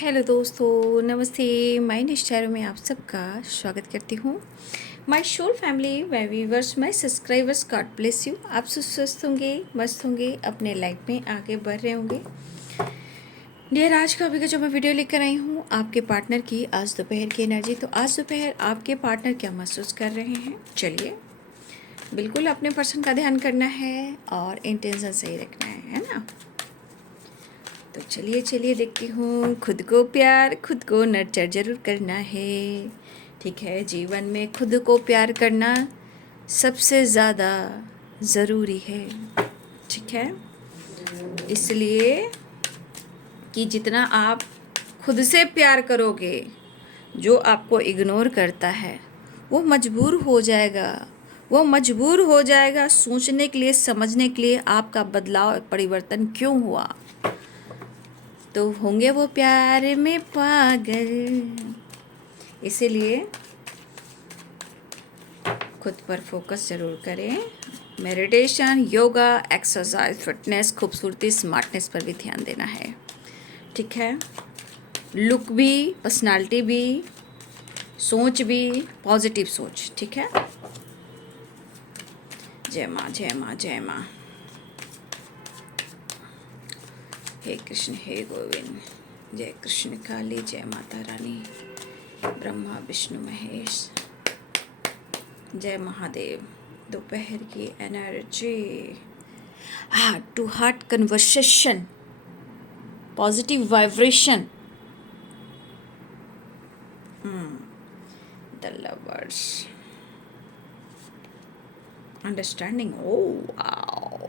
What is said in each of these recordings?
Hello दोस्तों, नमस्ते। My निश्चय में आप सबका स्वागत करती हूँ। My soul family, my viewers, my subscribers, God bless you. आप सब स्वस्थ होंगे, मस्त होंगे, अपने लाइफ में आगे बढ़ रहे होंगे। डियर, आज का अभी का जो मैं वीडियो लेकर आई हूँ, आपके पार्टनर की आज दोपहर की एनर्जी। तो आज दोपहर आपके पार्टनर क्या महसूस कर रहे हैं, चलिए बिल्कुल अपने पर्सन का ध्यान करना है और इंटेंशन सही रखना है ना। तो चलिए चलिए देखती हूँ। खुद को प्यार, खुद को नर्चर ज़रूर करना है, ठीक है। जीवन में खुद को प्यार करना सबसे ज़्यादा ज़रूरी है, ठीक है। इसलिए कि जितना आप खुद से प्यार करोगे, जो आपको इग्नोर करता है वो मजबूर हो जाएगा, वो मजबूर हो जाएगा सोचने के लिए, समझने के लिए आपका बदलाव, परिवर्तन क्यों हुआ। तो होंगे वो प्यार में पागल। इसीलिए खुद पर फोकस ज़रूर करें। मेडिटेशन, योगा, एक्सरसाइज, फिटनेस, खूबसूरती, स्मार्टनेस पर भी ध्यान देना है, ठीक है। लुक भी, पर्सनालिटी भी, सोच भी, पॉजिटिव सोच, ठीक है। जय माँ, जय माँ, जय माँ। हे कृष्ण, हे गोविंद, जय कृष्ण काली, जय माता रानी, ब्रह्मा विष्णु महेश, जय महादेव। दोपहर की energy, heart to heart conversation, positive vibration, the lovers, understanding. Oh wow,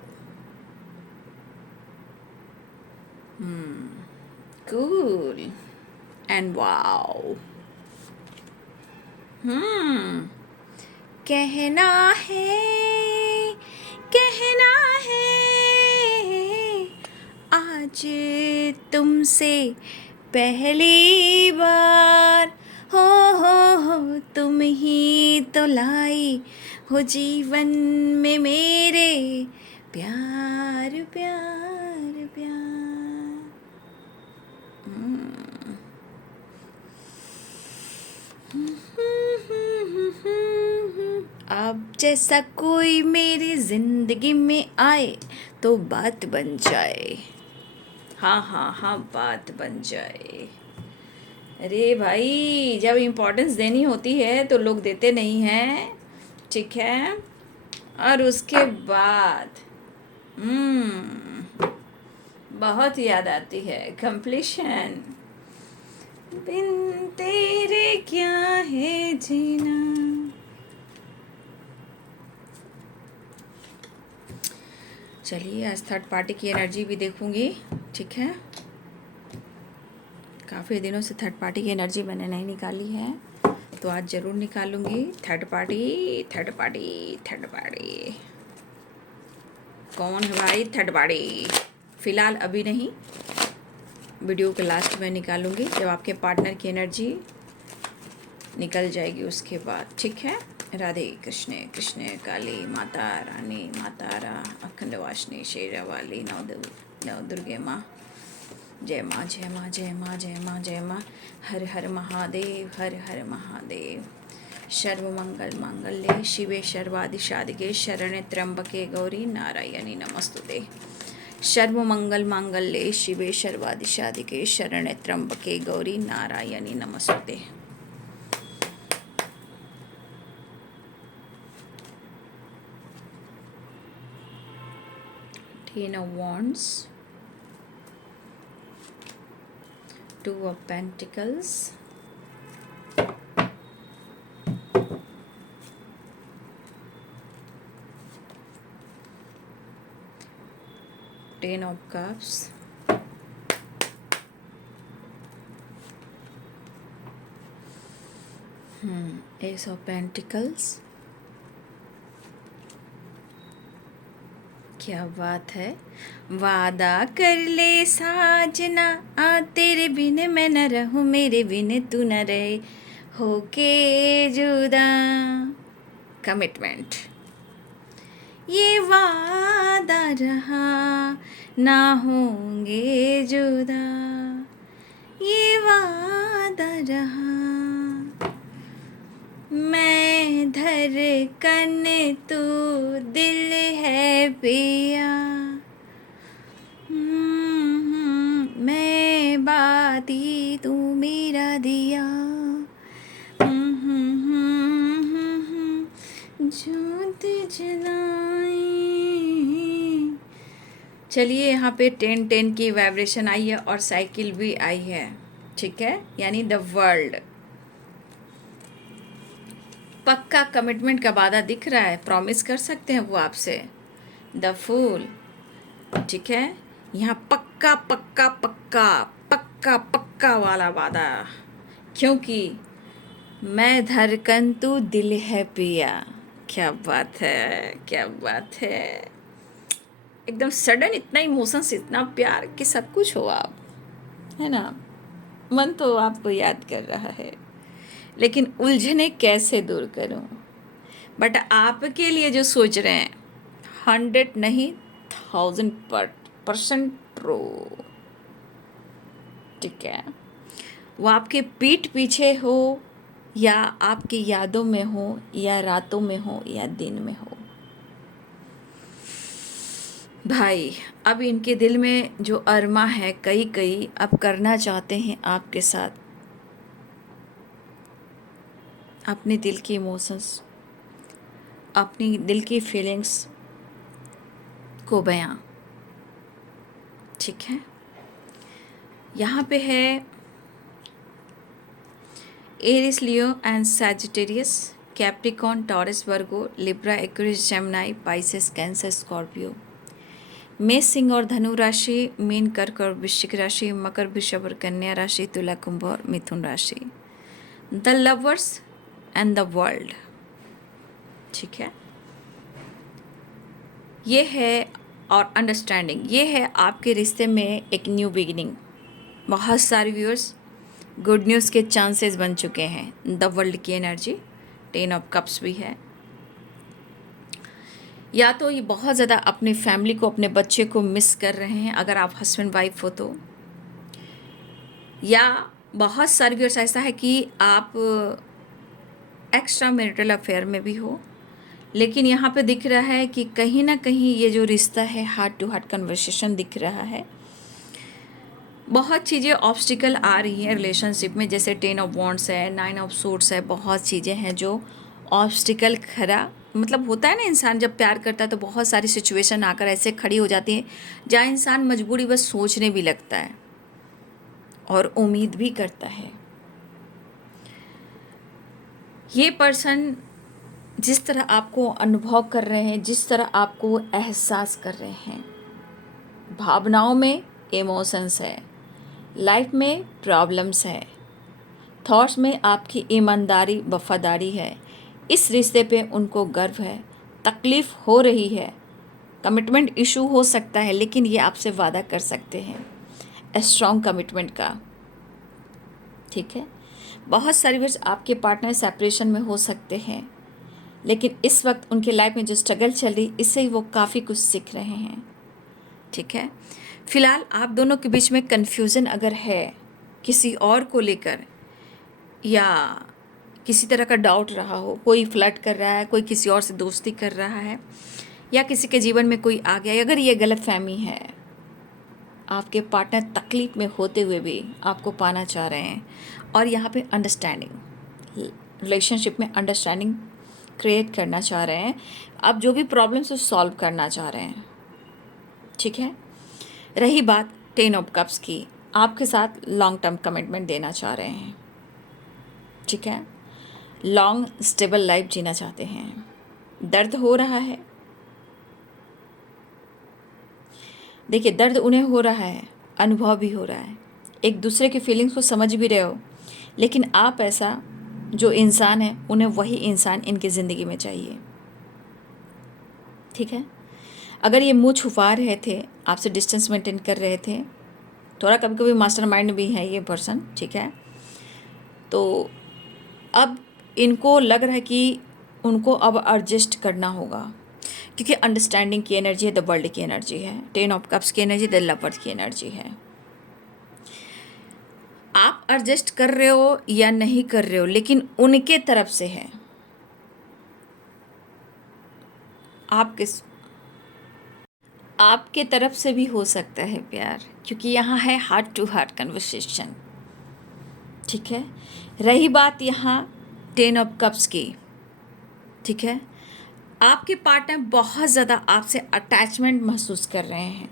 cool and wow. कहना है, कहना है आज तुमसे पहली बार। हो तुम ही तो लाई हो जीवन में मेरे, प्यार प्यार प्यार। अब जैसा कोई मेरी जिंदगी में आए तो बात बन जाए। हाँ हाँ हाँ, बात बन जाए। अरे भाई, जब इम्पोर्टेंस देनी होती है तो लोग देते नहीं हैं, ठीक है। और उसके बाद बहुत याद आती है कंप्लीशन। बिन तेरे क्या है जीना। चलिए, आज थर्ड पार्टी की एनर्जी भी देखूंगी, ठीक है। काफ़ी दिनों से थर्ड पार्टी की एनर्जी मैंने नहीं निकाली है, तो आज ज़रूर निकालूंगी। Third party, third party, third party कौन है भाई? थर्ड पार्टी फ़िलहाल अभी नहीं, वीडियो के लास्ट में निकालूंगी, जब आपके पार्टनर की एनर्जी निकल जाएगी उसके बाद, ठीक है। राधे कृष्ण, कृष्ण काली, माता रानी, माता रा, अखंड वासिनी, शेरा वाली, नव दुर्गे माँ। जय माँ, जय माँ, जय माँ, जय माँ, जय माँ। हर हर महादेव, हर हर महादेव। सर्वमंगल मांगल्ये शिवे सर्वादि साधिके, शरण्ये त्र्यंबके गौरी नारायणी नमस्तुते। सर्वमंगल मांगल्ये शिवे सर्वादि साधिके, शरण्ये त्र्यंबके गौरी नारायणी नमस्तुते। Ten of Wands, Two of Pentacles, Ten of Cups, Ace of Pentacles। क्या बात है। वादा कर ले साजना, आ तेरे बिन मैं न रहूं, मेरे बिन तू न रहे, होके जुदा। कमिटमेंट, ये वादा रहा, ना होंगे जुदा, ये वादा रहा, मैं धड़कन तू दिल है पिया, मैं बाती तू मेरा दिया, जोत जलाई। चलिए, यहाँ पे 10-10 की वाइब्रेशन आई है और साइकिल भी आई है, ठीक है, यानी द वर्ल्ड। पक्का कमिटमेंट का वादा दिख रहा है, प्रॉमिस कर सकते हैं वो आपसे। द फूल, ठीक है, यहाँ पक्का पक्का पक्का पक्का पक्का वाला वादा, क्योंकि मैं धड़कन तू दिल है पिया। क्या बात है, क्या बात है, एकदम सडन इतना इमोशंस, इतना प्यार कि सब कुछ हो आप, है ना। मन तो आपको याद कर रहा है, लेकिन उलझने कैसे दूर करूं। बट आपके लिए जो सोच रहे हैं 100 नहीं 1000% ट्रू, ठीक है। वो आपके पीठ पीछे हो या आपकी यादों में हो या रातों में हो या दिन में हो, भाई अब इनके दिल में जो अरमा है कई कई अब करना चाहते हैं आपके साथ अपने दिल की इमोशंस, अपनी दिल की फीलिंग्स को बयां, ठीक है। यहाँ पे है Aries, Leo and Sagittarius, Capricorn, Taurus, Virgo, Libra, Aquarius, Gemini, Pisces, Cancer, Scorpio, मेष, सिंह और धनु राशि, मीन, कर्क और वृश्चिक राशि, मकर, वृषभ और कन्या राशि, तुला, कुंभ और मिथुन राशि। The lovers and the world, ठीक है, ये है। और अंडरस्टैंडिंग, ये है आपके रिश्ते में एक न्यू बिगिनिंग। बहुत सारे व्यूअर्स गुड न्यूज़ के चांसेस बन चुके हैं। द वर्ल्ड की एनर्जी 10 ऑफ कप्स भी है। या तो ये बहुत ज़्यादा अपनी फैमिली को, अपने बच्चे को मिस कर रहे हैं अगर आप हस्बैंड वाइफ हो तो, या बहुत सारे व्यूअर्स ऐसा है कि आप एक्स्ट्रा मैरिटल अफेयर में भी हो, लेकिन यहाँ पे दिख रहा है कि कहीं ना कहीं ये जो रिश्ता है हार्ट टू हार्ट कन्वर्सेशन दिख रहा है। बहुत चीज़ें ऑब्स्टिकल आ रही हैं रिलेशनशिप में, जैसे 10 ऑफ वॉन्ड्स है, 9 ऑफ सोर्ड्स है, बहुत चीज़ें हैं जो ऑब्स्टिकल खड़ा, मतलब होता है ना, इंसान जब प्यार करता है तो बहुत सारी सिचुएशन आकर ऐसे खड़ी हो जाती हैं जहाँ इंसान मजबूरी बस सोचने भी लगता है और उम्मीद भी करता है। ये पर्सन जिस तरह आपको अनुभव कर रहे हैं, जिस तरह आपको एहसास कर रहे हैं, भावनाओं में इमोशंस है, लाइफ में प्रॉब्लम्स है, थॉट्स में आपकी ईमानदारी वफादारी है, इस रिश्ते पे उनको गर्व है, तकलीफ़ हो रही है, कमिटमेंट इशू हो सकता है, लेकिन ये आपसे वादा कर सकते हैं स्ट्रॉन्ग कमिटमेंट का, ठीक है। बहुत सारी वर्ष आपके पार्टनर सेपरेशन में हो सकते हैं, लेकिन इस वक्त उनके लाइफ में जो स्ट्रगल चल रही, इससे ही वो काफ़ी कुछ सीख रहे हैं, ठीक है। फिलहाल आप दोनों के बीच में कन्फ्यूज़न अगर है किसी और को लेकर, या किसी तरह का डाउट रहा हो, कोई फ्लर्ट कर रहा है, कोई किसी और से दोस्ती कर रहा है, या किसी के जीवन में कोई आ गया, अगर ये गलतफहमी है, आपके पार्टनर तकलीफ में होते हुए भी आपको पाना चाह रहे हैं, और यहाँ पे अंडरस्टैंडिंग, रिलेशनशिप में अंडरस्टैंडिंग क्रिएट करना चाह रहे हैं, आप जो भी प्रॉब्लम्स को सॉल्व करना चाह रहे हैं, ठीक है। रही बात 10 ऑफ कप्स की, आपके साथ लॉन्ग टर्म कमिटमेंट देना चाह रहे हैं, ठीक है, लॉन्ग स्टेबल लाइफ जीना चाहते हैं। दर्द हो रहा है, देखिए दर्द उन्हें हो रहा है, अनुभव भी हो रहा है, एक दूसरे की फीलिंग्स को समझ भी रहे हो, लेकिन आप ऐसा जो इंसान है, उन्हें वही इंसान इनकी ज़िंदगी में चाहिए, ठीक है। अगर ये मुँह छुपा रहे थे, आपसे डिस्टेंस मेंटेन कर रहे थे, थोड़ा कभी कभी मास्टरमाइंड भी है ये पर्सन, ठीक है, तो अब इनको लग रहा है कि उनको अब एडजस्ट करना होगा, क्योंकि अंडरस्टैंडिंग की एनर्जी है, द वर्ल्ड की एनर्जी है, 10 ऑफ कप्स की एनर्जी द लवर्स की एनर्जी है। आप एडजस्ट कर रहे हो या नहीं कर रहे हो, लेकिन उनके तरफ से है। आपके तरफ से भी हो सकता है प्यार, क्योंकि यहाँ है हार्ट टू हार्ट कन्वर्सेशन। ठीक है, रही बात यहाँ 10 ऑफ कप्स की, ठीक है, आपके पार्टनर बहुत ज़्यादा आपसे अटैचमेंट महसूस कर रहे हैं,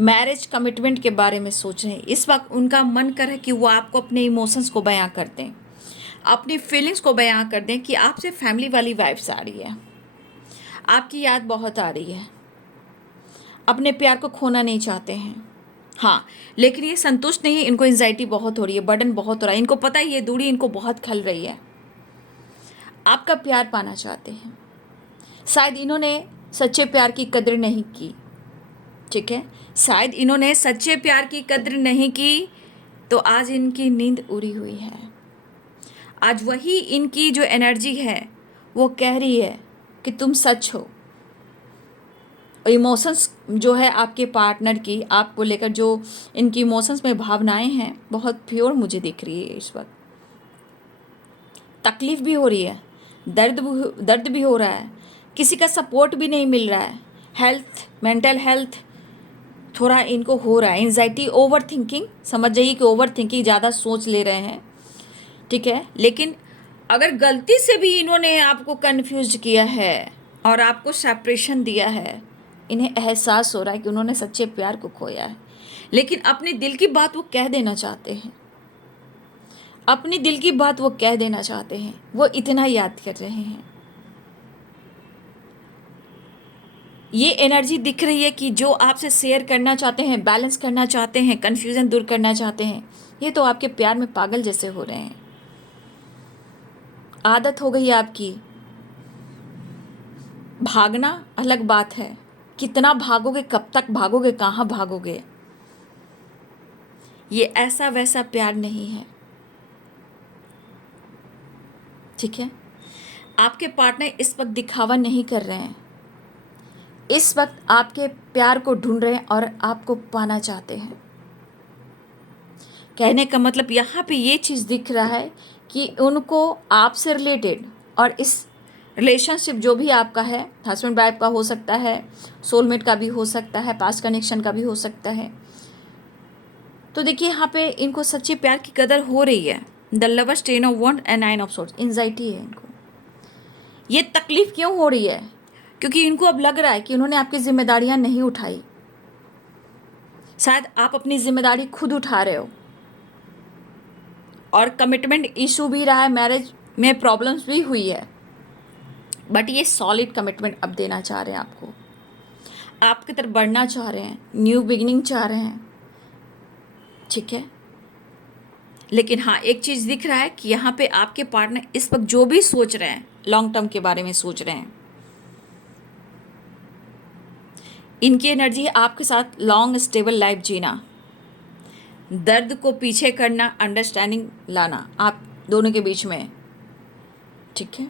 मैरिज कमिटमेंट के बारे में सोच रहे हैं। इस वक्त उनका मन कर है कि वो आपको अपने इमोशंस को बयां कर दें, अपनी फीलिंग्स को बयां कर दें कि आपसे फैमिली वाली वाइब्स आ रही है, आपकी याद बहुत आ रही है, अपने प्यार को खोना नहीं चाहते हैं। हाँ, लेकिन ये संतुष्ट नहीं है, इनको एंजाइटी बहुत हो रही है, बर्डन बहुत हो रहा है, इनको पता है ये दूरी इनको बहुत खल रही है। आपका प्यार पाना चाहते हैं, शायद इन्होंने सच्चे प्यार की कद्र नहीं की। ठीक है, शायद इन्होंने सच्चे प्यार की कद्र नहीं की, तो आज इनकी नींद उड़ी हुई है। आज वही इनकी जो एनर्जी है वो कह रही है कि तुम सच हो। इमोशंस जो है आपके पार्टनर की आपको लेकर, जो इनकी इमोशंस में भावनाएं हैं, बहुत प्योर मुझे दिख रही है। इस वक्त तकलीफ भी हो रही है, दर्द भी हो रहा है, किसी का सपोर्ट भी नहीं मिल रहा है, हेल्थ, मेंटल हेल्थ थोड़ा इनको हो रहा है, एंजाइटी, ओवर थिंकिंग, समझ जाइए कि ओवर थिंकिंग, ज़्यादा सोच ले रहे हैं। ठीक है, लेकिन अगर गलती से भी इन्होंने आपको कन्फ्यूज किया है और आपको सेपरेशन दिया है, इन्हें एहसास हो रहा है कि उन्होंने सच्चे प्यार को खोया है, लेकिन अपने दिल की बात वो कह देना चाहते हैं, अपनी दिल की बात वो कह देना चाहते हैं, वो इतना याद कर रहे हैं। ये एनर्जी दिख रही है कि जो आपसे शेयर करना चाहते हैं, बैलेंस करना चाहते हैं, कन्फ्यूज़न दूर करना चाहते हैं, ये तो आपके प्यार में पागल जैसे हो रहे हैं। आदत हो गई आपकी, भागना अलग बात है, कितना भागोगे, कब तक भागोगे, कहाँ भागोगे, ये ऐसा वैसा प्यार नहीं है। ठीक है, आपके पार्टनर इस वक्त दिखावा नहीं कर रहे हैं, इस वक्त आपके प्यार को ढूंढ रहे हैं और आपको पाना चाहते हैं। कहने का मतलब यहाँ पे ये चीज़ दिख रहा है कि उनको आपसे रिलेटेड, और इस रिलेशनशिप जो भी आपका है, हस्बैंड वाइफ का हो सकता है, सोलमेट का भी हो सकता है, पास्ट कनेक्शन का भी हो सकता है, तो देखिए यहाँ पे इनको सच्चे प्यार की कदर हो रही है। द लवर्स, 10 ऑफ वंड एंड 9 ऑफ सोर्ड्स, एंजाइटी है इनको। ये तकलीफ क्यों हो रही है? क्योंकि इनको अब लग रहा है कि उन्होंने आपकी जिम्मेदारियां नहीं उठाई, शायद आप अपनी जिम्मेदारी खुद उठा रहे हो, और कमिटमेंट इशू भी रहा है, मैरिज में प्रॉब्लम्स भी हुई है, बट ये सॉलिड कमिटमेंट अब देना चाह रहे हैं आपको, आपकी तरफ बढ़ना चाह रहे हैं, न्यू बिगिनिंग चाह रहे हैं। ठीक है, लेकिन हाँ, एक चीज़ दिख रहा है कि यहाँ पे आपके पार्टनर इस वक्त जो भी सोच रहे हैं, लॉन्ग टर्म के बारे में सोच रहे हैं, इनकी एनर्जी है आपके साथ लॉन्ग स्टेबल लाइफ जीना, दर्द को पीछे करना, अंडरस्टैंडिंग लाना आप दोनों के बीच में। ठीक है,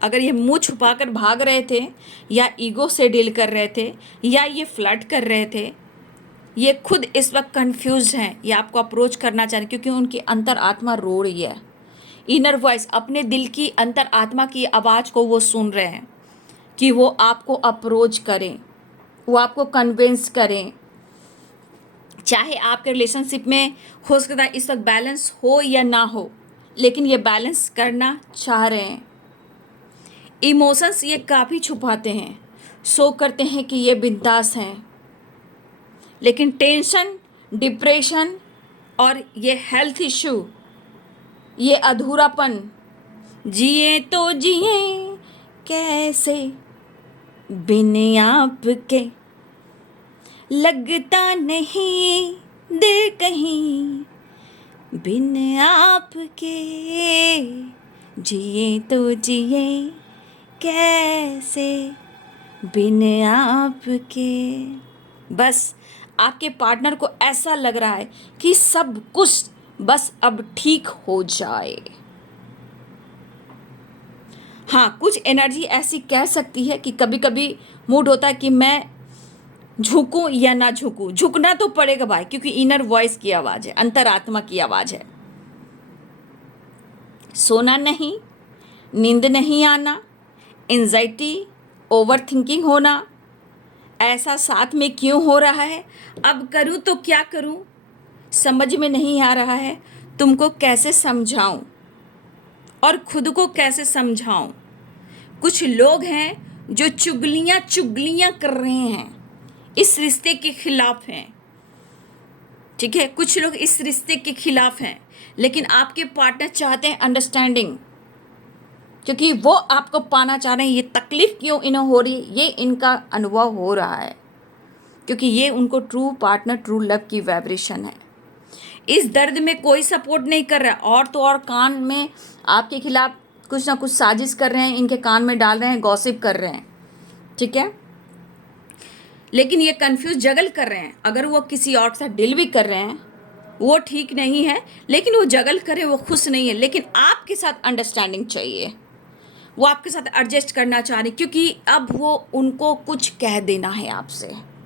अगर ये मुंह छुपाकर भाग रहे थे, या ईगो से डील कर रहे थे, या ये फ्लर्ट कर रहे थे, ये खुद इस वक्त कंफ्यूज हैं, ये आपको अप्रोच करना चाह रहे हैं, क्योंकि उनकी अंतर आत्मा रो रही है। इनर वॉइस, अपने दिल की अंतर आत्मा की आवाज़ को वो सुन रहे हैं कि वो आपको अप्रोच करें, वो आपको कन्विंस करें। चाहे आपके रिलेशनशिप में हो सकता है इस वक्त बैलेंस हो या ना हो, लेकिन ये बैलेंस करना चाह रहे हैं। इमोशंस ये काफ़ी छुपाते हैं, शो करते हैं कि ये बिंदास हैं, लेकिन टेंशन, डिप्रेशन और ये हेल्थ इशू, ये अधूरापन, जिए तो जिए कैसे बिन आपके, लगता नहीं दिल कहीं बिन आपके, जिए तो जिए कैसे बिन आपके। बस आपके पार्टनर को ऐसा लग रहा है कि सब कुछ बस अब ठीक हो जाए। हाँ, कुछ एनर्जी ऐसी कह सकती है कि कभी कभी मूड होता है कि मैं झुकूं या ना झुकूं, झुकना तो पड़ेगा भाई, क्योंकि इनर वॉइस की आवाज़ है, अंतरात्मा की आवाज़ है। सोना नहीं, नींद नहीं आना, एंजाइटी, ओवर थिंकिंग होना, ऐसा साथ में क्यों हो रहा है, अब करूं तो क्या करूं, समझ में नहीं आ रहा है, तुमको कैसे समझाऊं और खुद को कैसे समझाऊं। कुछ लोग हैं जो चुगलियां चुगलियां कर रहे हैं, इस रिश्ते के खिलाफ हैं। ठीक है, कुछ लोग इस रिश्ते के खिलाफ हैं, लेकिन आपके पार्टनर चाहते हैं अंडरस्टैंडिंग, क्योंकि वो आपको पाना चाह रहे हैं। ये तकलीफ क्यों इन्हें हो रही है, ये इनका अनुभव हो रहा है, क्योंकि ये उनको ट्रू पार्टनर, ट्रू लव की वाइब्रेशन है। इस दर्द में कोई सपोर्ट नहीं कर रहा है, और तो और कान में आपके खिलाफ कुछ ना कुछ साजिश कर रहे हैं, इनके कान में डाल रहे हैं, गॉसिप कर रहे हैं। ठीक है, लेकिन ये कंफ्यूज जगल कर रहे हैं। अगर वो किसी और के साथ डील भी कर रहे हैं, वो ठीक नहीं है, लेकिन वो जगल करे, वो खुश नहीं है, लेकिन आपके साथ अंडरस्टैंडिंग चाहिए, वो आपके साथ एडजस्ट करना चाह रही, क्योंकि अब वो उनको कुछ कह देना है आपसे।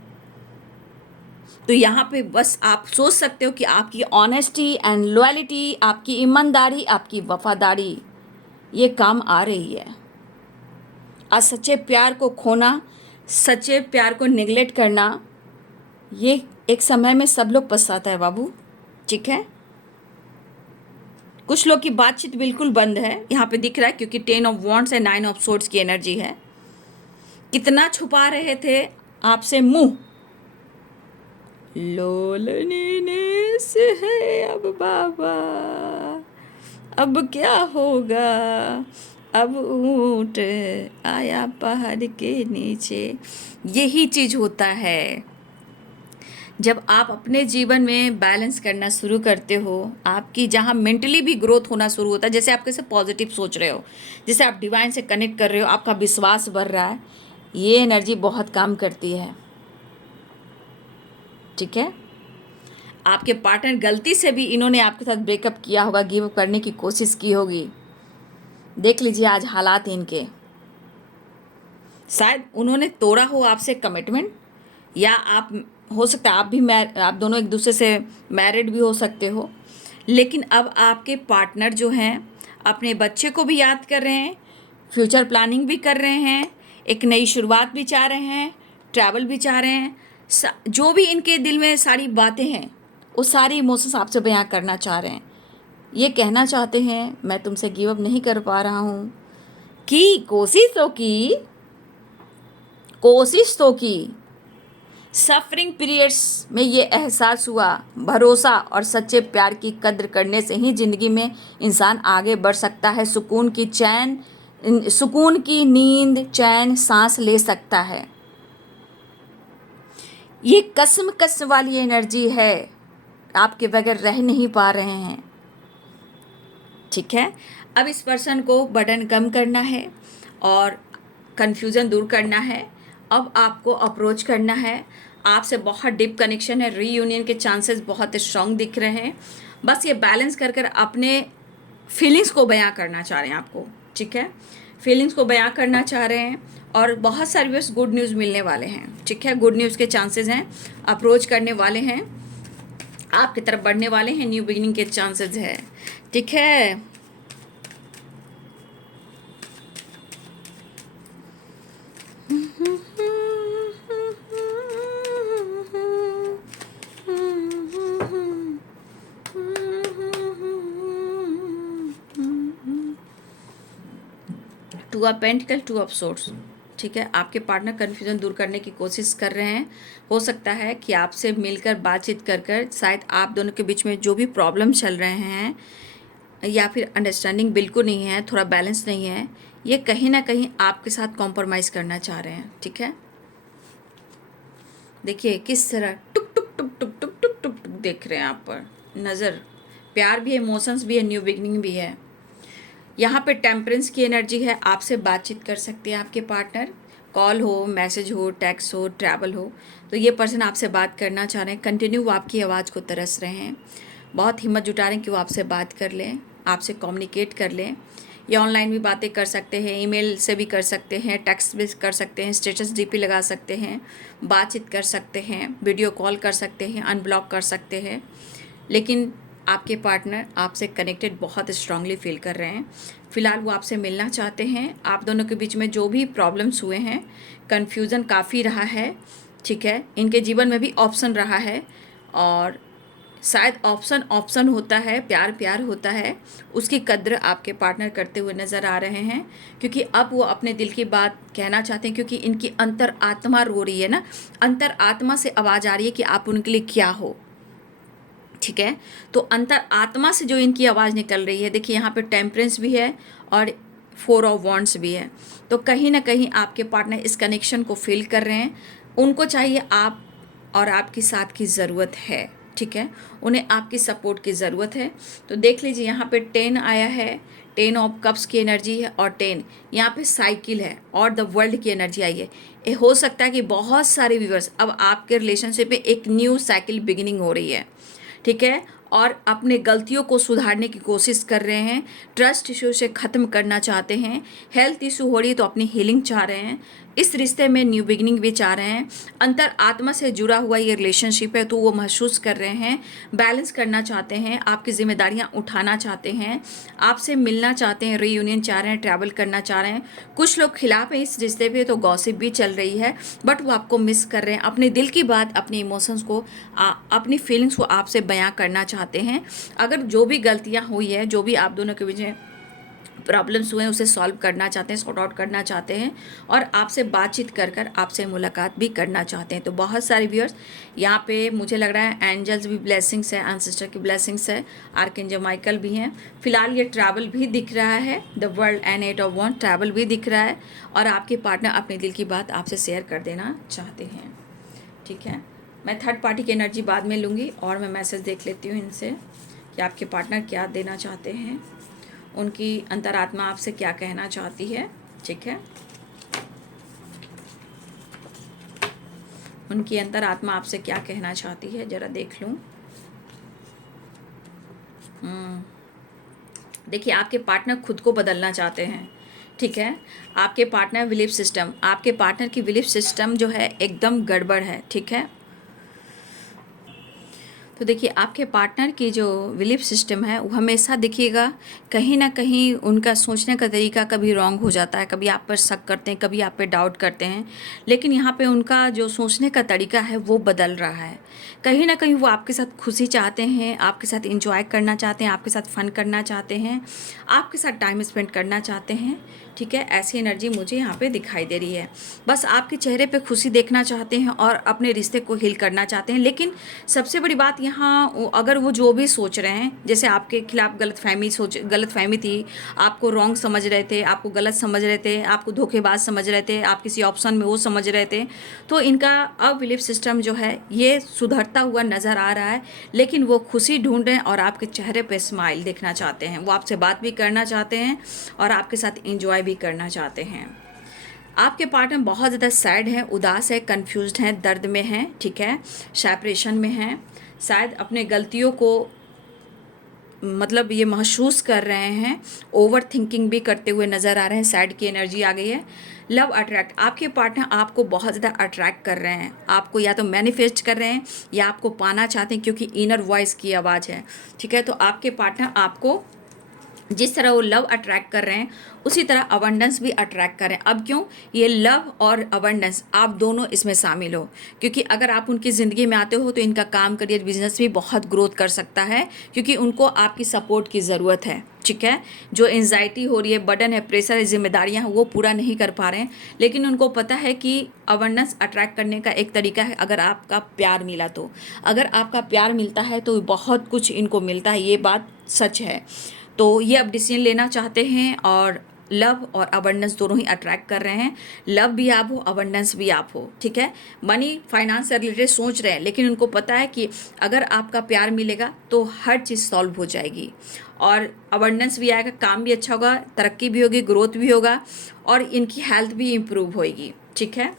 तो यहाँ पे बस आप सोच सकते हो कि आपकी ऑनेस्टी एंड लॉयल्टी, आपकी ईमानदारी, आपकी वफादारी ये काम आ रही है। आज सच्चे प्यार को खोना, सच्चे प्यार को निगलेक्ट करना, ये एक समय में सब लोग पछताता है बाबू। ठीक है, कुछ लोग की बातचीत बिल्कुल बंद है, यहाँ पे दिख रहा है, क्योंकि 10 ऑफ वॉन्ड्स है, 9 ऑफ सोर्ड्स की एनर्जी है। कितना छुपा रहे थे आपसे मुंह, लोलनी ने से है अब बाबा, अब क्या होगा, अब ऊंट आया पहाड़ के नीचे। यही चीज होता है जब आप अपने जीवन में बैलेंस करना शुरू करते हो, आपकी जहाँ मेंटली भी ग्रोथ होना शुरू होता है, जैसे आप कैसे पॉजिटिव सोच रहे हो, जैसे आप डिवाइन से कनेक्ट कर रहे हो, आपका विश्वास बढ़ रहा है, ये एनर्जी बहुत काम करती है। ठीक है, आपके पार्टनर गलती से भी इन्होंने आपके साथ ब्रेकअप किया होगा, गिव अप करने की कोशिश की होगी, देख लीजिए आज हालात इनके। शायद उन्होंने तोड़ा हो आपसे कमिटमेंट, या आप, हो सकता है आप भी आप दोनों एक दूसरे से मैरिड भी हो सकते हो, लेकिन अब आपके पार्टनर जो हैं अपने बच्चे को भी याद कर रहे हैं, फ्यूचर प्लानिंग भी कर रहे हैं, एक नई शुरुआत भी चाह रहे हैं, ट्रैवल भी चाह रहे हैं, जो भी इनके दिल में सारी बातें हैं वो सारी इमोशंस आपसे बयां करना चाह रहे हैं। ये कहना चाहते हैं मैं तुमसे गिव अप नहीं कर पा रहा हूँ, कि कोशिश तो की, सफरिंग पीरियड्स में ये एहसास हुआ, भरोसा और सच्चे प्यार की कद्र करने से ही ज़िंदगी में इंसान आगे बढ़ सकता है, सुकून की नींद, चैन सांस ले सकता है। ये कसम वाली एनर्जी है, आपके बगैर रह नहीं पा रहे हैं। ठीक है, अब इस पर्सन को बर्डन कम करना है और कन्फ्यूज़न दूर करना है। अब आपको अप्रोच करना है, आपसे बहुत डीप कनेक्शन है, रीयूनियन के चांसेस बहुत स्ट्रांग दिख रहे हैं। बस ये बैलेंस कर कर अपने फीलिंग्स को बयां करना चाह रहे हैं आपको। ठीक है, फीलिंग्स को बयां करना चाह रहे हैं, और बहुत सारे बस गुड न्यूज़ मिलने वाले हैं। ठीक है, गुड न्यूज़ के चांसेस हैं, अप्रोच करने वाले हैं, आपकी तरफ बढ़ने वाले हैं, न्यू बिगिनिंग के चांसेस है। ठीक है, two of pentacle, two of swords. ठीक है, आपके पार्टनर कन्फ्यूजन दूर करने की कोशिश कर रहे हैं। हो सकता है कि आपसे मिलकर बातचीत कर कर शायद आप दोनों के बीच में जो भी प्रॉब्लम चल रहे हैं, या फिर अंडरस्टैंडिंग बिल्कुल नहीं है, थोड़ा बैलेंस नहीं है, ये कहीं ना कहीं आपके साथ कॉम्प्रोमाइज़ करना चाह रहे हैं। ठीक है, देखिए किस तरह टुक टुक टुक टुक टुक टुक टुक टुक देख रहे हैं आप पर नज़र। प्यार भी है, इमोशंस भी है, न्यू बिगनिंग भी है। यहाँ पे टेम्परेंस की एनर्जी है, आपसे बातचीत कर सकते हैं आपके पार्टनर, कॉल हो, मैसेज हो, टेक्स्ट हो, ट्रैवल हो, तो ये पर्सन आपसे बात करना चाह रहे हैं। कंटिन्यू वो आपकी आवाज़ को तरस रहे हैं, बहुत हिम्मत जुटा रहे हैं कि वो आपसे बात कर लें, आपसे कम्युनिकेट कर लें। ये ऑनलाइन भी बातें कर सकते हैं, ईमेल से भी कर सकते हैं, टेक्स्ट भी कर सकते हैं, स्टेटस डीपी लगा सकते हैं, बातचीत कर सकते हैं, वीडियो कॉल कर सकते हैं, अनब्लॉक कर सकते हैं। लेकिन आपके पार्टनर आपसे कनेक्टेड बहुत स्ट्रांगली फील कर रहे हैं। फ़िलहाल वो आपसे मिलना चाहते हैं। आप दोनों के बीच में जो भी प्रॉब्लम्स हुए हैं, कन्फ्यूज़न काफ़ी रहा है, ठीक है, इनके जीवन में भी ऑप्शन रहा है, और शायद ऑप्शन ऑप्शन होता है, प्यार प्यार होता है, उसकी कद्र आपके पार्टनर करते हुए नज़र आ रहे हैं। क्योंकि अब वो अपने दिल की बात कहना चाहते हैं, क्योंकि इनकी अंतर आत्मा रो रही है ना, अंतर आत्मा से आवाज़ आ रही है कि आप उनके लिए क्या हो, ठीक है। तो अंतर आत्मा से जो इनकी आवाज़ निकल रही है, देखिए यहाँ पे टेम्परेंस भी है और 4 ऑफ वॉन्ड्स भी है। तो कहीं ना कहीं आपके पार्टनर इस कनेक्शन को फील कर रहे हैं। उनको चाहिए आप और आपकी साथ की ज़रूरत है, ठीक है, उन्हें आपकी सपोर्ट की ज़रूरत है। तो देख लीजिए यहाँ पे 10 आया है, 10 ऑफ कप्स की एनर्जी है, और 10 यहाँ पे साइकिल है और द वर्ल्ड की एनर्जी आई है। ये हो सकता है कि बहुत सारे व्यूअर्स अब आपके रिलेशनशिप में एक न्यू साइकिल बिगिनिंग हो रही है, ठीक है, और अपने गलतियों को सुधारने की कोशिश कर रहे हैं, ट्रस्ट इशू से ख़त्म करना चाहते हैं, हेल्थ इशू हो रही है तो अपनी हीलिंग चाह रहे हैं, इस रिश्ते में न्यू बिगिनिंग भी चाह रहे हैं। अंतर आत्मा से जुड़ा हुआ ये रिलेशनशिप है, तो वो महसूस कर रहे हैं, बैलेंस करना चाहते हैं, आपकी जिम्मेदारियां उठाना चाहते हैं, आपसे मिलना चाहते हैं, रीयूनियन चाह रहे हैं, ट्रैवल करना चाह रहे हैं। कुछ लोग खिलाफ हैं इस रिश्ते पे, तो गॉसिप भी चल रही है, बट वो आपको मिस कर रहे हैं, अपने दिल की बात, अपने इमोशंस को, अपनी फीलिंग्स को आपसे बयां करना चाहते हैं। अगर जो भी गलतियां हुई है, जो भी आप दोनों के बीच में प्रॉब्लम्स हुए हैं, उसे सॉल्व करना चाहते हैं, सॉर्ट आउट करना चाहते हैं, और आपसे बातचीत कर कर आपसे मुलाकात भी करना चाहते हैं। तो बहुत सारे व्यूअर्स यहाँ पे मुझे लग रहा है एंजल्स भी ब्लेसिंग्स है, एंसेस्टर की ब्लेसिंग्स है, आर्कएंजल माइकल भी हैं। फिलहाल ये ट्रैवल भी दिख रहा है, the world and 8 of wand, travel भी दिख रहा है, और आपके पार्टनर अपने दिल की बात आपसे शेयर कर देना चाहते हैं, ठीक है। मैं थर्ड पार्टी की एनर्जी बाद में लूँगी, और मैं मैसेज देख लेती हूँ इनसे कि आपके पार्टनर क्या देना चाहते हैं, उनकी अंतरात्मा आपसे क्या कहना चाहती है, ठीक है, उनकी अंतरात्मा आपसे क्या कहना चाहती है, जरा देख लूँ। देखिए आपके पार्टनर खुद को बदलना चाहते हैं, ठीक है। आपके पार्टनर बिलीफ सिस्टम, आपके पार्टनर की बिलीफ सिस्टम जो है एकदम गड़बड़ है, ठीक है। तो देखिए आपके पार्टनर की जो बिलीफ सिस्टम है वो हमेशा देखिएगा कहीं ना कहीं उनका सोचने का तरीका कभी रॉन्ग हो जाता है, कभी आप पर शक करते हैं, कभी आप पे डाउट करते हैं, लेकिन यहाँ पे उनका जो सोचने का तरीका है वो बदल रहा है। कहीं ना कहीं वो आपके साथ खुशी चाहते हैं, आपके साथ इंजॉय करना चाहते हैं, आपके साथ फन करना चाहते हैं, आपके साथ टाइम स्पेंड करना चाहते हैं, ठीक है। ऐसी एनर्जी मुझे यहाँ पे दिखाई दे रही है। बस आपके चेहरे पे खुशी देखना चाहते हैं और अपने रिश्ते को हील करना चाहते हैं। लेकिन सबसे बड़ी बात यहाँ, अगर वो जो भी सोच रहे हैं, जैसे आपके खिलाफ गलतफहमी थी, आपको रॉन्ग समझ रहे थे, आपको गलत समझ रहे थे, आपको धोखेबाज समझ रहे थे, आप किसी ऑप्शन में वो समझ रहे थे, तो इनका अब बिलीफ सिस्टम जो है ये सुधरता हुआ नज़र आ रहा है। लेकिन वो खुशी ढूंढ रहे हैं और आपके चेहरे पे स्माइल देखना चाहते हैं, वो आपसे बात भी करना चाहते हैं और आपके साथ इंजॉय भी करना चाहते हैं। आपके पार्टनर बहुत ज़्यादा सैड है, उदास है, कंफ्यूज्ड हैं, दर्द में हैं, ठीक है, सेपरेशन में हैं, शायद अपने गलतियों को मतलब ये महसूस कर रहे हैं, ओवर थिंकिंग भी करते हुए नज़र आ रहे हैं, सैड की एनर्जी आ गई है। लव अट्रैक्ट, आपके पार्टनर आपको बहुत ज़्यादा अट्रैक्ट कर रहे हैं, आपको या तो मैनिफेस्ट कर रहे हैं या आपको पाना चाहते हैं, क्योंकि इनर वॉइस की आवाज़ है, ठीक है। तो आपके पार्टनर आपको जिस तरह वो लव अट्रैक्ट कर रहे हैं उसी तरह अबंडेंस भी अट्रैक्ट कर रहे हैं। अब क्यों? ये लव और अबंडेंस आप दोनों इसमें शामिल हो, क्योंकि अगर आप उनकी ज़िंदगी में आते हो तो इनका काम, करियर, बिजनेस भी बहुत ग्रोथ कर सकता है, क्योंकि उनको आपकी सपोर्ट की ज़रूरत है, ठीक है। जो एंजाइटी हो रही है, बर्डन है, प्रेशर है, जिम्मेदारियां हैं, वो पूरा नहीं कर पा रहे हैं, लेकिन उनको पता है कि अबंडेंस अट्रैक्ट करने का एक तरीका है, अगर आपका प्यार मिला तो। अगर आपका प्यार मिलता है तो बहुत कुछ इनको मिलता है, ये बात सच है। तो ये अब डिसीजन लेना चाहते हैं और लव और अबंडेंस दोनों ही अट्रैक्ट कर रहे हैं। लव भी आप हो, अबंडेंस भी आप हो, ठीक है। मनी फाइनेंस से रिलेटेड सोच रहे हैं, लेकिन उनको पता है कि अगर आपका प्यार मिलेगा तो हर चीज़ सॉल्व हो जाएगी और अबंडेंस भी आएगा, काम भी अच्छा होगा, तरक्की भी होगी, ग्रोथ भी होगा और इनकी हेल्थ भी इम्प्रूव होएगी, ठीक है।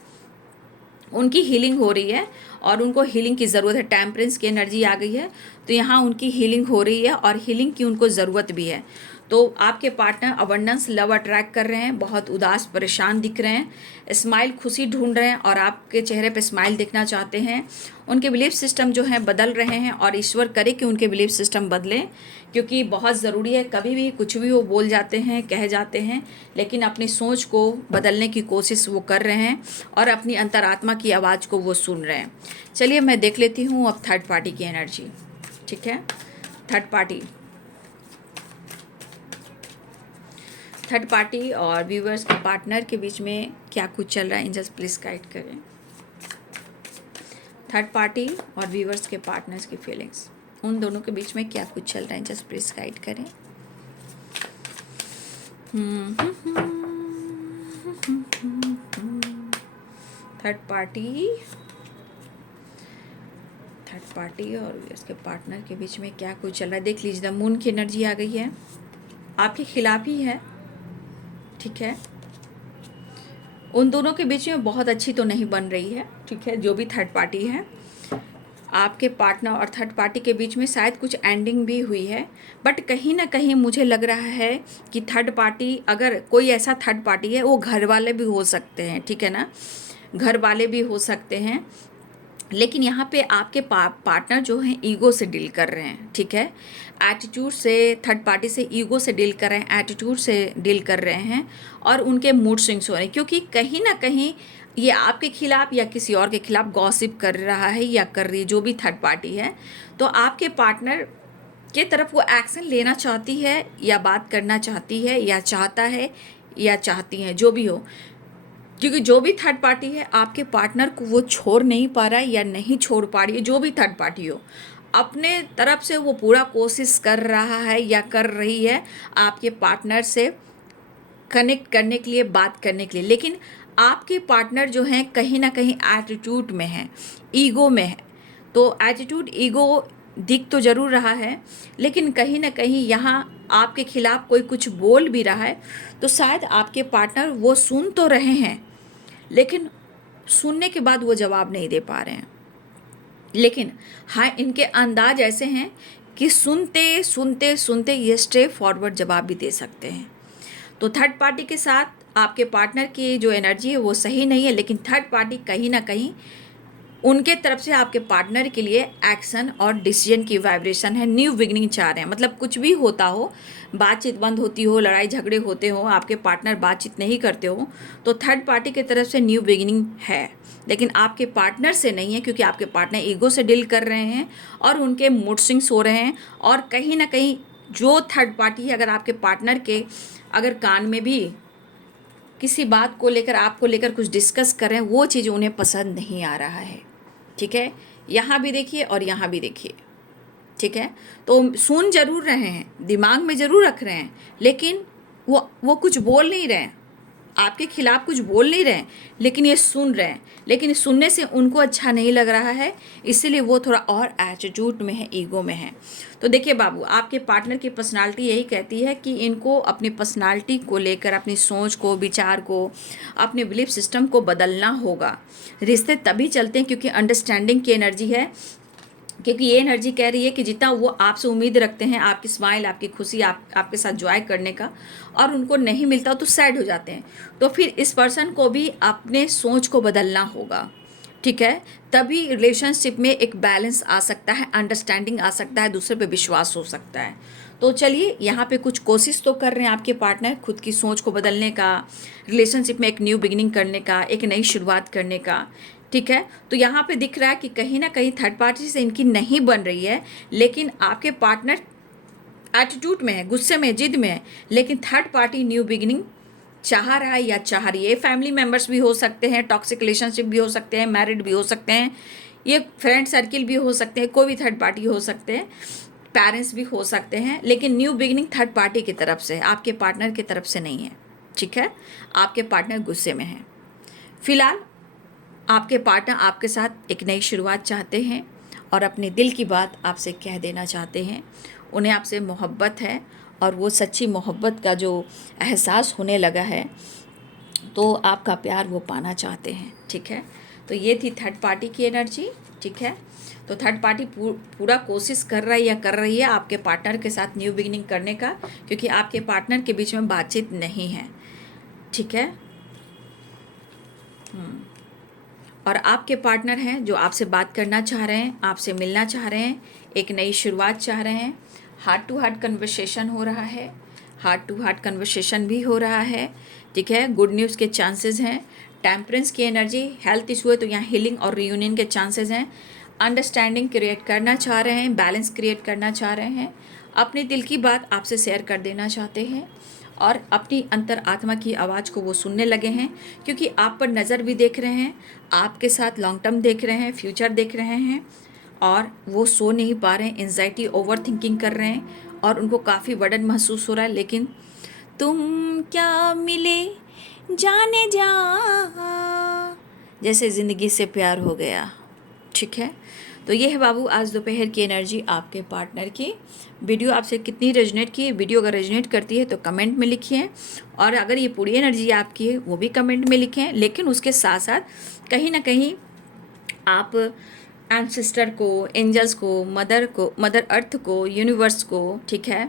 उनकी हीलिंग हो रही है और उनको हीलिंग की ज़रूरत है। टेम्परेंस की एनर्जी आ गई है, तो यहाँ उनकी हीलिंग हो रही है और हीलिंग की उनको ज़रूरत भी है। तो आपके पार्टनर अबंडेंस लव अट्रैक्ट कर रहे हैं, बहुत उदास परेशान दिख रहे हैं, स्माइल खुशी ढूंढ रहे हैं और आपके चेहरे पे स्माइल देखना चाहते हैं। उनके बिलीफ सिस्टम जो हैं बदल रहे हैं और ईश्वर करे कि उनके बिलीफ सिस्टम बदलें, क्योंकि बहुत ज़रूरी है। कभी भी कुछ भी वो बोल जाते हैं, कह जाते हैं, लेकिन अपनी सोच को बदलने की कोशिश वो कर रहे हैं और अपनी अंतरात्मा की आवाज़ को वो सुन रहे हैं। चलिए मैं देख लेती हूँ अब थर्ड पार्टी की एनर्जी। ठीक है, थर्ड पार्टी और व्यूवर्स के पार्टनर के बीच में क्या कुछ चल रहा है, एंजल्स प्लीज गाइड करें। थर्ड पार्टी और व्यूवर्स के पार्टनर्स की फीलिंग्स, उन दोनों के बीच में क्या कुछ चल रहा है, एंजल्स प्लीज गाइड करें। थर्ड पार्टी और व्यूवर्स के पार्टनर के बीच में क्या कुछ चल रहा है, देख लीजिए। द मून की एनर्जी आ गई है, आपके खिलाफ ही है। ठीक है, उन दोनों के बीच में बहुत अच्छी तो नहीं बन रही है। ठीक है, जो भी थर्ड पार्टी है, आपके पार्टनर और थर्ड पार्टी के बीच में शायद कुछ एंडिंग भी हुई है, बट कहीं ना कहीं मुझे लग रहा है कि थर्ड पार्टी, अगर कोई ऐसा थर्ड पार्टी है, वो घर वाले भी हो सकते हैं। ठीक है ना, घर वाले भी हो सकते हैं, लेकिन यहाँ पे आपके पार्टनर जो हैं ईगो से डील कर रहे हैं। ठीक है, एटीट्यूड से, थर्ड पार्टी से ईगो से डील कर रहे हैं, एटीट्यूड से डील कर रहे हैं और उनके मूड स्विंग्स हो रहे हैं, क्योंकि कहीं ना कहीं ये आपके खिलाफ या किसी और के खिलाफ गॉसिप कर रहा है या कर रही है, जो भी थर्ड पार्टी है। तो आपके पार्टनर के तरफ वो एक्शन लेना चाहती है या बात करना चाहती है या चाहता है या चाहती है, जो भी हो, क्योंकि जो भी थर्ड पार्टी है आपके पार्टनर को वो छोड़ नहीं पा रहा है या नहीं छोड़ पा रही है। जो भी थर्ड पार्टी हो, अपने तरफ से वो पूरा कोशिश कर रहा है या कर रही है आपके पार्टनर से कनेक्ट करने के लिए, बात करने के लिए, लेकिन आपके पार्टनर जो हैं कहीं ना कहीं एटीट्यूड में है, ईगो में है। तो एटीट्यूड, ईगो दिख तो ज़रूर रहा है, लेकिन कहीं ना कहीं यहाँ आपके खिलाफ कोई कुछ बोल भी रहा है, तो शायद आपके पार्टनर वो सुन तो रहे हैं, लेकिन सुनने के बाद वो जवाब नहीं दे पा रहे हैं। लेकिन हाँ, इनके अंदाज ऐसे हैं कि सुनते सुनते सुनते ये स्ट्रेट फॉरवर्ड जवाब भी दे सकते हैं। तो थर्ड पार्टी के साथ आपके पार्टनर की जो एनर्जी है वो सही नहीं है, लेकिन थर्ड पार्टी कहीं ना कहीं उनके तरफ से आपके पार्टनर के लिए एक्शन और डिसीजन की वाइब्रेशन है, न्यू बिगनिंग चाह रहे हैं। मतलब कुछ भी होता हो, बातचीत बंद होती हो, लड़ाई झगड़े होते हो, आपके पार्टनर बातचीत नहीं करते हो, तो थर्ड पार्टी की तरफ से न्यू बिगिनिंग है, लेकिन आपके पार्टनर से नहीं है, क्योंकि आपके पार्टनर ईगो से डील कर रहे हैं और उनके मूड स्विंग्स हो रहे हैं। और कहीं ना कहीं जो थर्ड पार्टी है, अगर आपके पार्टनर के अगर कान में भी किसी बात को लेकर, आपको लेकर कुछ डिस्कस कर रहे हैं, वो चीज़ उन्हें पसंद नहीं आ रहा है। ठीक है, यहाँ भी देखिए और यहाँ भी देखिए। ठीक है, तो सुन जरूर रहे हैं, दिमाग में ज़रूर रख रहे हैं, लेकिन वो कुछ बोल नहीं रहे हैं, आपके खिलाफ कुछ बोल नहीं रहे हैं, लेकिन ये सुन रहे हैं। लेकिन सुनने से उनको अच्छा नहीं लग रहा है, इसीलिए वो थोड़ा और एटीट्यूड में है, ईगो में है। तो देखिए बाबू, आपके पार्टनर की पर्सनालिटी यही कहती है कि इनको अपनी पर्सनालिटी को लेकर, अपनी सोच को, विचार को, अपने बिलीफ सिस्टम को बदलना होगा। रिश्ते तभी चलते हैं क्योंकि अंडरस्टैंडिंग की एनर्जी है, क्योंकि ये एनर्जी कह रही है कि जितना वो आपसे उम्मीद रखते हैं, आपकी स्माइल, आपकी खुशी, आपके साथ जॉय करने का, और उनको नहीं मिलता तो सैड हो जाते हैं। तो फिर इस पर्सन को भी अपने सोच को बदलना होगा। ठीक है, तभी रिलेशनशिप में एक बैलेंस आ सकता है, अंडरस्टैंडिंग आ सकता है, दूसरे पे विश्वास हो सकता है। तो चलिए, यहाँ पे कुछ कोशिश तो कर रहे हैं आपके पार्टनर खुद की सोच को बदलने का, रिलेशनशिप में एक न्यू बिगिनिंग करने का, एक नई शुरुआत करने का। ठीक है, तो यहाँ पे दिख रहा है कि कहीं ना कहीं थर्ड पार्टी से इनकी नहीं बन रही है, लेकिन आपके पार्टनर एटीट्यूड में है, गुस्से में, जिद में है, लेकिन थर्ड पार्टी न्यू बिगिनिंग चाह रहा है या चाह रही है। फैमिली मेम्बर्स भी हो सकते हैं, टॉक्सिक रिलेशनशिप भी हो सकते हैं, मैरिड भी हो सकते हैं, ये फ्रेंड सर्किल भी हो सकते हैं, कोई भी थर्ड पार्टी हो सकते हैं, पेरेंट्स भी हो सकते हैं, लेकिन न्यू बिगिनिंग थर्ड पार्टी की तरफ से, आपके पार्टनर की तरफ से नहीं है। ठीक है, आपके पार्टनर गुस्से में है। फिलहाल आपके पार्टनर आपके साथ एक नई शुरुआत चाहते हैं और अपने दिल की बात आपसे कह देना चाहते हैं। उन्हें आपसे मोहब्बत है और वो सच्ची मोहब्बत का जो एहसास होने लगा है, तो आपका प्यार वो पाना चाहते हैं। ठीक है, तो ये थी थर्ड पार्टी की एनर्जी, ठीक है। तो थर्ड पार्टी पूरा कोशिश कर रहा है या कर रही है आपके पार्टनर के साथ न्यू बिगिनिंग करने का, क्योंकि आपके पार्टनर के बीच में बातचीत नहीं है, ठीक है। और आपके पार्टनर हैं जो आपसे बात करना चाह रहे हैं, आपसे मिलना चाह रहे हैं, एक नई शुरुआत चाह रहे हैं। हार्ट टू हार्ट कन्वर्सेशन हो रहा है, हार्ट टू हार्ट कन्वर्सेशन भी हो रहा है, ठीक है। गुड न्यूज़ के चांसेस हैं। टेम्परेंस की एनर्जी, हेल्थ इशू है तो यहाँ हीलिंग और रियूनियन के चांसेस हैं। अंडरस्टैंडिंग क्रिएट करना चाह रहे हैं, बैलेंस क्रिएट करना चाह रहे हैं, अपने दिल की बात आपसे शेयर कर देना चाहते हैं और अपनी अंतर आत्मा की आवाज़ को वो सुनने लगे हैं, क्योंकि आप पर नज़र भी देख रहे हैं, आपके साथ लॉन्ग टर्म देख रहे हैं, फ्यूचर देख रहे हैं, और वो सो नहीं पा रहे हैं, एंजाइटी ओवर थिंकिंग कर रहे हैं और उनको काफ़ी बर्डन महसूस हो रहा है। लेकिन तुम क्या मिले जाने जा, जैसे ज़िंदगी से प्यार हो गया, ठीक है। तो ये है बाबू आज दोपहर की एनर्जी आपके पार्टनर की। वीडियो आपसे कितनी रेजोनेट की है, वीडियो अगर रेजोनेट करती है तो कमेंट में लिखिए, और अगर ये पूरी एनर्जी आपकी है वो भी कमेंट में लिखें। लेकिन उसके साथ साथ कहीं ना कहीं आप एंसेस्टर को, एंजल्स को, मदर अर्थ को, यूनिवर्स को, ठीक है,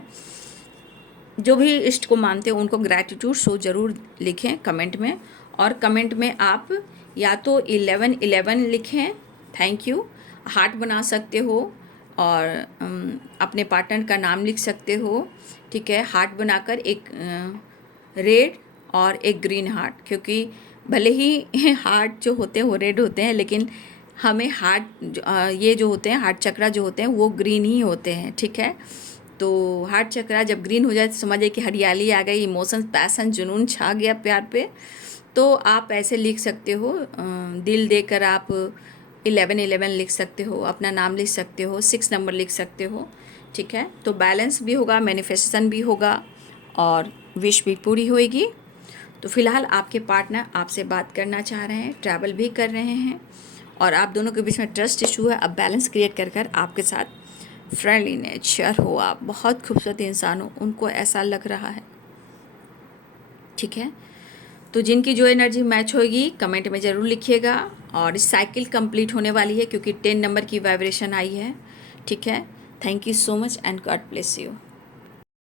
जो भी इष्ट को मानते हो उनको ग्रैटिट्यूड शो ज़रूर लिखें कमेंट में। और कमेंट में आप या तो 1111 लिखें, थैंक यू, हार्ट बना सकते हो, और अपने पार्टनर का नाम लिख सकते हो, ठीक है। हार्ट बनाकर एक रेड और एक ग्रीन हार्ट, क्योंकि भले ही हार्ट जो होते हैं वो रेड होते हैं, लेकिन हमें हार्ट ये जो होते हैं हार्ट चक्रा जो होते हैं वो ग्रीन ही होते हैं, ठीक है। तो हार्ट चक्रा जब ग्रीन हो जाए तो समझिए कि हरियाली आ गई, इमोशंस, पैसन, जुनून छा गया प्यार पे। तो आप ऐसे लिख सकते हो, दिल देकर आप 1111 लिख सकते हो, अपना नाम लिख सकते हो, 6 नंबर लिख सकते हो, ठीक है। तो बैलेंस भी होगा, मैनिफेस्टेशन भी होगा और विश भी पूरी होएगी। तो फिलहाल आपके पार्टनर आपसे बात करना चाह रहे हैं, ट्रैवल भी कर रहे हैं, और आप दोनों के बीच में ट्रस्ट इशू है। अब बैलेंस क्रिएट कर कर आपके साथ फ्रेंडली नेचर हो, आप बहुत खूबसूरत इंसान हो, उनको ऐसा लग रहा है, ठीक है। तो जिनकी जो एनर्जी मैच होगी कमेंट में ज़रूर लिखिएगा। और इस साइकिल कंप्लीट होने वाली है क्योंकि 10 नंबर की वाइब्रेशन आई है, ठीक है। Thank you so much and God bless you.